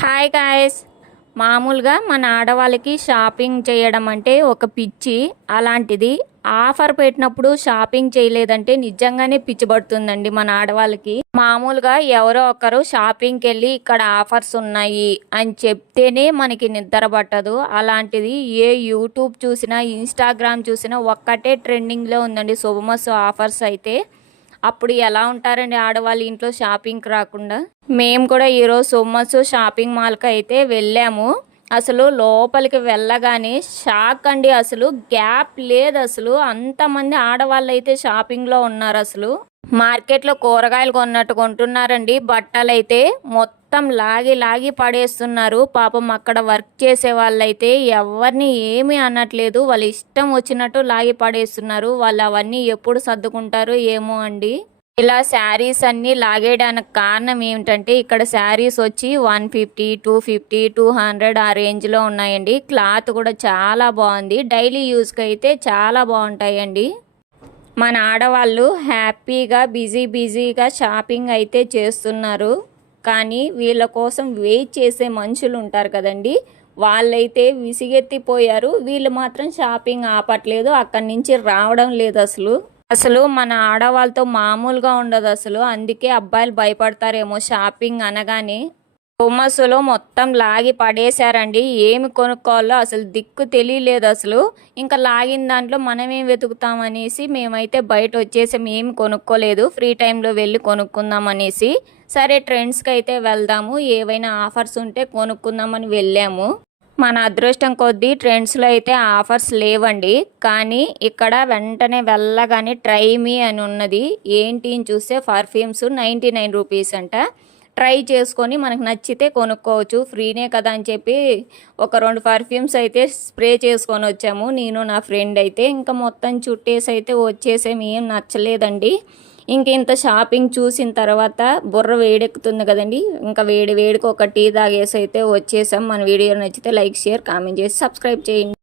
Hi guys మామూలుగా మన ఆడవాళ్ళకి షాపింగ్ చేయడం అంటే ఒక పిచ్చి. అలాంటిది ఆఫర్ పెట్టినప్పుడు షాపింగ్ చేయలేదంటే నిజంగానే పిచ్చి పడుతుందండి మన ఆడవాళ్ళకి. మామూలుగా ఎవరో ఒకరు షాపింగ్కి వెళ్ళి ఇక్కడ ఆఫర్స్ ఉన్నాయి అని చెప్తేనే మనకి నిద్ర పట్టదు. అలాంటిది ఏ యూట్యూబ్ చూసినా ఇన్స్టాగ్రామ్ చూసినా ఒక్కటే ట్రెండింగ్లో ఉందండి. శుభమస్సు ఆఫర్స్ అయితే. అప్పుడు ఎలా ఉంటారండి ఆడవాళ్ళు ఇంట్లో షాపింగ్కి రాకుండా? మేము కూడా ఈరోజు సొమ్మసు షాపింగ్ మాల్కి అయితే వెళ్ళాము. అసలు లోపలికి వెళ్ళగానే షాక్ అండి అసలు. గ్యాప్ లేదు అసలు. అంతమంది ఆడవాళ్ళు అయితే షాపింగ్లో ఉన్నారు అసలు. మార్కెట్లో కూరగాయలు కొన్నట్టు కొంటున్నారండి. బట్టలైతే మొత్తం లాగి లాగి పడేస్తున్నారు. పాపం అక్కడ వర్క్ చేసే వాళ్ళైతే ఎవరిని ఏమీ అనట్లేదు. వాళ్ళ ఇష్టం వచ్చినట్టు లాగి పడేస్తున్నారు. వాళ్ళు అవన్నీ ఎప్పుడు సర్దుకుంటారో ఏమో అండి. ఇలా శారీస్ అన్నీ లాగేయడానికి కారణం ఏమిటంటే ఇక్కడ శారీస్ వచ్చి one fifty two fifty two hundred ఆ రేంజ్లో ఉన్నాయండి. క్లాత్ కూడా చాలా బాగుంది. డైలీ యూస్కి అయితే చాలా బాగుంటాయండి. మన ఆడవాళ్ళు హ్యాపీగా బిజీ బిజీగా షాపింగ్ అయితే చేస్తున్నారు. కానీ వీళ్ళ కోసం వెయిట్ చేసే మనుషులు ఉంటారు కదండి. వాళ్ళైతే విసిగెత్తిపోయారు. వీళ్ళు మాత్రం షాపింగ్ ఆపట్లేదు. అక్కడి నుంచి రావడం లేదు అసలు. అసలు మన ఆడవాళ్ళతో మామూలుగా ఉండదు అసలు. అందుకే అబ్బాయిలు భయపడతారేమో షాపింగ్ అనగానే. కొమ్మస్సులో మొత్తం లాగి పడేశారండి. ఏమి కొనుక్కోవాలో అసలు దిక్కు తెలియలేదు అసలు. ఇంకా లాగిన దాంట్లో మనమేం వెతుకుతాం అనేసి మేమైతే బయట వచ్చేసి ఏమి కొనుక్కోలేదు. ఫ్రీ టైంలో వెళ్ళి కొనుక్కుందాం అనేసి సరే ట్రెండ్స్కి అయితే వెళ్దాము. ఏవైనా ఆఫర్స్ ఉంటే కొనుక్కుందామని వెళ్ళాము. మన అదృష్టం కొద్దీ ట్రెండ్స్లో అయితే ఆఫర్స్ లేవండి. కానీ ఇక్కడ వెంటనే వెళ్ళగానే ట్రై మీ అని ఉన్నది. ఏంటి అని చూస్తే పర్ఫ్యూమ్స్ నైంటీ నైన్ రూపీస్ అంట. ట్రై చేసుకొని మనకు నచ్చితే కొనుక్కోవచ్చు. ఫ్రీనే కదా అని చెప్పి ఒక రెండు పర్ఫ్యూమ్స్ అయితే స్ప్రే చేసుకొని వచ్చాము. నేను నా ఫ్రెండ్ అయితే. ఇంకా మొత్తం చుట్టేసి అయితే వచ్చేసేమి ఏం నచ్చలేదండి. ఇంక ఇంత షాపింగ్ చూసిన తర్వాత బుర్ర వేడెక్కుతుంది కదండి. ఇంకా వేడి వేడికి ఒక టీ తాగేసి అయితే వచ్చేసాం. మన వీడియో నచ్చితే లైక్ షేర్ కామెంట్ చేసి సబ్స్క్రైబ్ చేయండి.